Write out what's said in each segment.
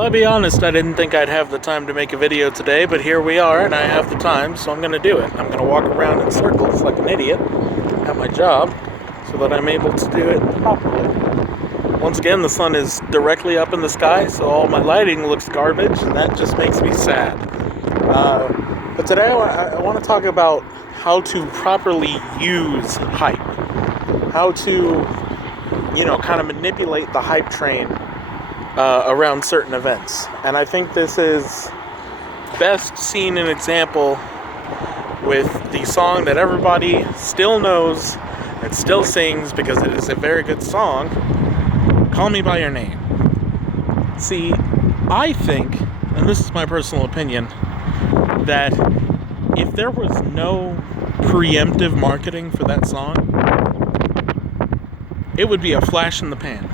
Well, I'll be honest, I didn't think I'd have the time to make a video today, but here we are, and I have the time, so I'm going to do it. I'm going to walk around in circles like an idiot at my job, so that I'm able to do it properly. Once again, the sun is directly up in the sky, so all my lighting looks garbage, and that just makes me sad. But today I want to talk about how to properly use hype. How to, kind of manipulate the hype train around certain events. And I think this is best seen in example with the song that everybody still knows and still sings because it is a very good song, Call Me By Your Name. See, I think, and this is my personal opinion, that if there was no preemptive marketing for that song, it would be a flash in the pan.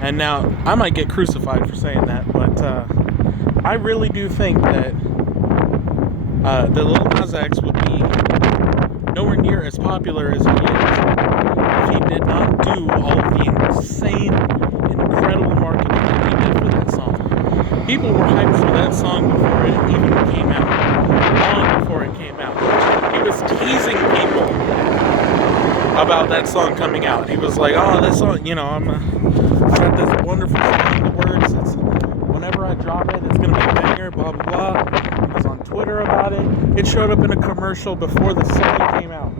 And now, I might get crucified for saying that, but I really do think that the Lil Nas X would be nowhere near as popular as he is if he did not do all of the insane, incredible marketing that he did for that song. People were hyped for that song before it even came out, long before it came out. He was teasing people about that song coming out. He was like, oh, this song, I got this wonderful song in the words. It's, whenever I drop it, it's going to be a banger, blah, blah, blah. He was on Twitter about it. It showed up in a commercial before the song came out.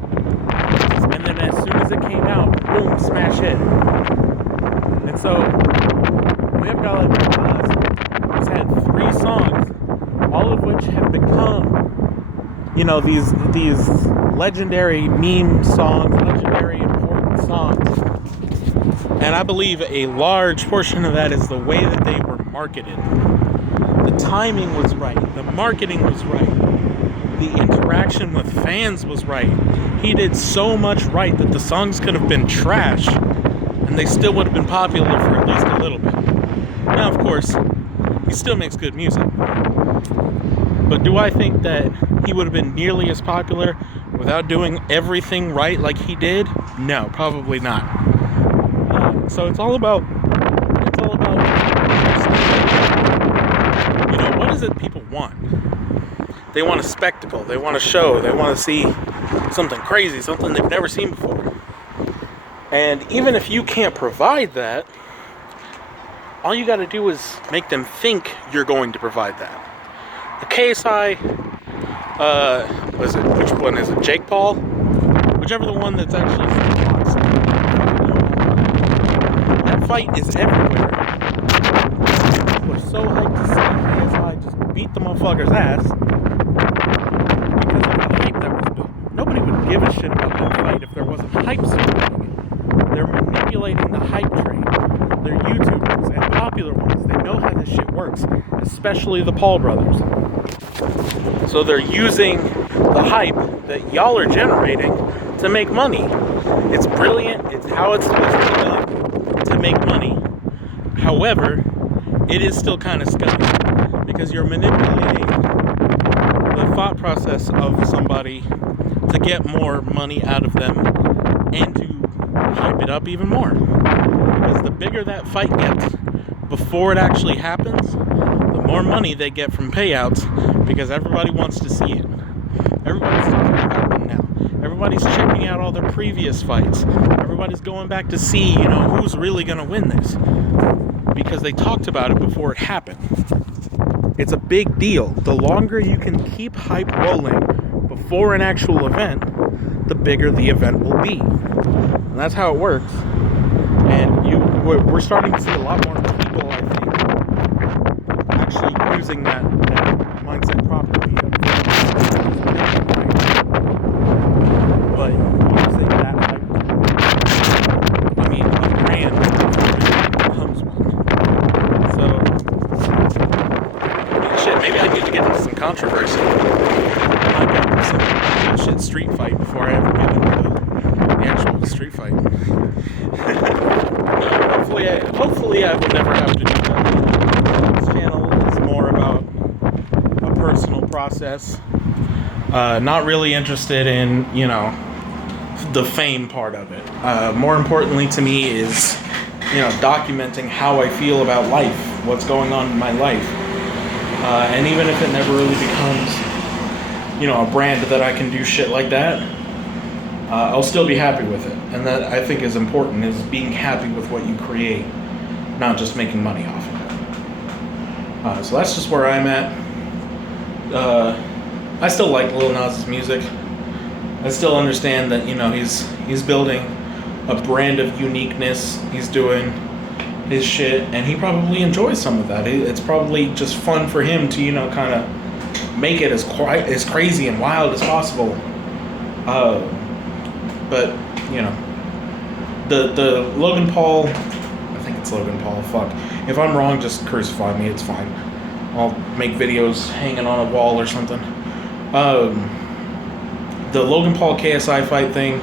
And then as soon as it came out, boom, smash hit. And so, we have got like Nas, who's had 3 songs, all of which have become, these legendary meme songs, legendary important songs. And I believe a large portion of that is the way that they were marketed. The timing was right. The marketing was right. The interaction with fans was right. He did so much right that the songs could have been trash and they still would have been popular for at least a little bit. Now, of course, he still makes good music. But do I think that he would have been nearly as popular without doing everything right like he did? No, probably not. So it's all about, what is it people want? They want a spectacle, they want a show, they want to see something crazy, something they've never seen before. And even if you can't provide that, all you got to do is make them think you're going to provide that. The KSI, which one is it, Jake Paul? Whichever the one that's actually that fight is everywhere. We're so hyped to see KSI just beat the motherfucker's ass because of the hype that was built. Nobody would give a shit about that fight if there wasn't hype surrounding it. They're manipulating the hype train. They're YouTubers and popular ones. They know how this shit works, especially the Paul brothers. So they're using the hype that y'all are generating to make money. It's brilliant. It's how it's supposed to be done to make money. However, it is still kind of scummy because you're manipulating the thought process of somebody to get more money out of them and to hype it up even more. Because the bigger that fight gets before it actually happens, the more money they get from payouts because everybody wants to see it. Everybody's talking about them now. Everybody's checking out all their previous fights. Everybody's going back to see, who's really going to win this. Because they talked about it before it happened. It's a big deal. The longer you can keep hype rolling before an actual event, the bigger the event will be. And that's how it works. And we're starting to see a lot more people, I think, actually using that mindset properly. But using that hype, a brand becomes one. So, maybe I need to get into some controversy. I might go some bullshit street fight before I ever get into the actual street fight. Hopefully I will never have to do that. This channel is more about a personal process. Not really interested in, the fame part of it. More importantly to me is, documenting how I feel about life what's going on in my life. And even if it never really becomes, a brand that I can do shit like that, I'll still be happy with it. And that, I think, is important, is being happy with what you create, not just making money off of it. So that's just where I'm at. I still like Lil Nas' music. I still understand that, he's building a brand of uniqueness. He's doing his shit, and he probably enjoys some of that. It's probably just fun for him to, kind of make it as crazy and wild as possible. But, the Logan Paul, I think it's Logan Paul, fuck. If I'm wrong, just crucify me, it's fine. I'll make videos hanging on a wall or something. The Logan Paul KSI fight thing,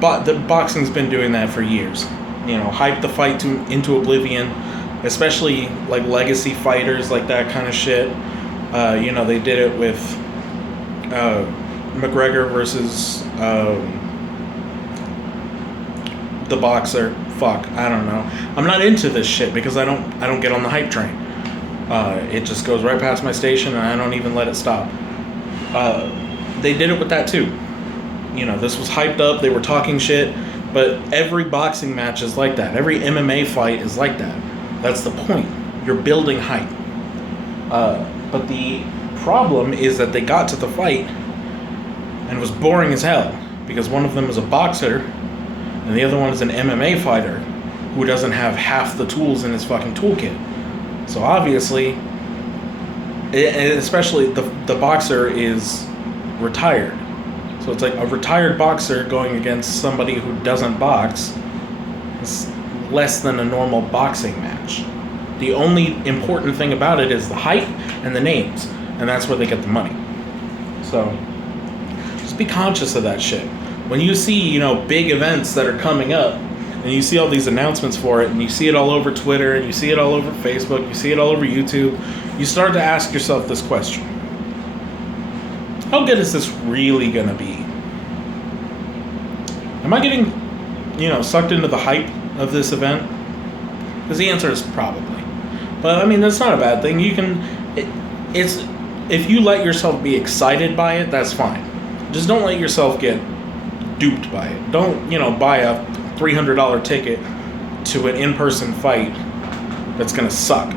but the boxing's been doing that for years. Hype the fight into oblivion, especially like legacy fighters, like that kind of shit. They did it with McGregor versus the boxer. Fuck, I don't know. I'm not into this shit because I don't get on the hype train. It just goes right past my station, and I don't even let it stop. They did it with that too. This was hyped up. They were talking shit. But every boxing match is like that. Every MMA fight is like that. That's the point. You're building hype. But the problem is that they got to the fight and it was boring as hell because one of them is a boxer and the other one is an MMA fighter who doesn't have half the tools in his fucking toolkit. So obviously, especially the boxer is retired. So it's like a retired boxer going against somebody who doesn't box. It's less than a normal boxing match. The only important thing about it is the hype and the names, and that's where they get the money. So just be conscious of that shit. When you see, big events that are coming up, and you see all these announcements for it, and you see it all over Twitter, and you see it all over Facebook, you see it all over YouTube, you start to ask yourself this question. How good is this really gonna be? Am I getting, sucked into the hype of this event? Because the answer is probably. But that's not a bad thing. If you let yourself be excited by it, that's fine. Just don't let yourself get duped by it. Don't, buy a $300 ticket to an in-person fight that's gonna suck.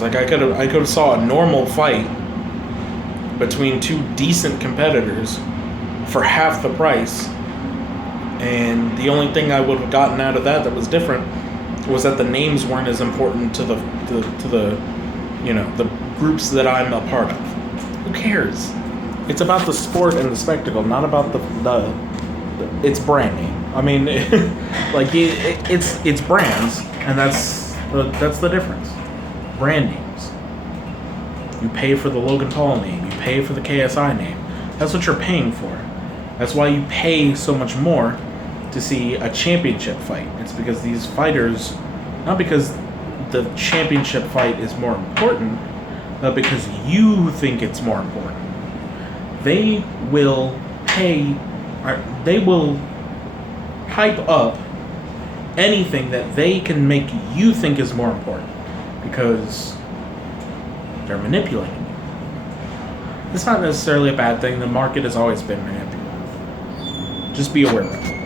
Like I could have saw a normal fight between two decent competitors for half the price, and the only thing I would have gotten out of that was different was that the names weren't as important to the groups that I'm a part of. Who cares? It's about the sport and the spectacle, not about the its brand name. It's brands, and that's the difference. Brand names. You pay for the Logan Paul name. You pay for the KSI name. That's what you're paying for. That's why you pay so much more to see a championship fight. It's because these fighters, not because the championship fight is more important, but because you think it's more important. They will hype up anything that they can make you think is more important. Because they're manipulating you. It's not necessarily a bad thing. The market has always been manipulative. Just be aware of it.